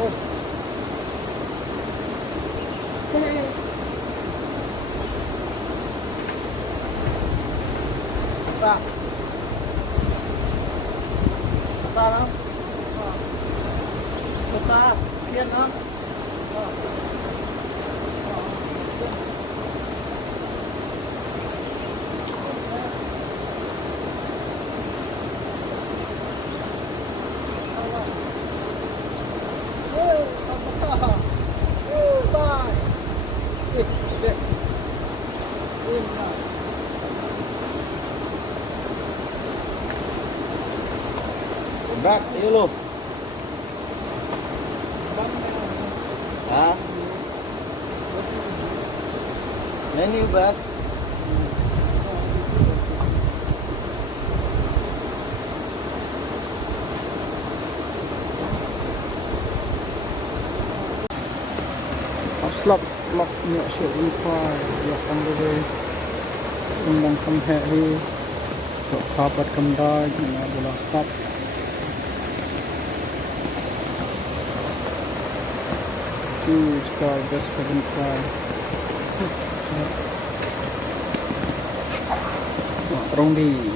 Tá. Tá não? Você tá penando. Back, yellow. Ha? Menu bus. Slap lock nhựa sửa đi khoai lock on the way đang không hệ đi độ khó bật cầm đai là bộ stop huge car just for them car rong đi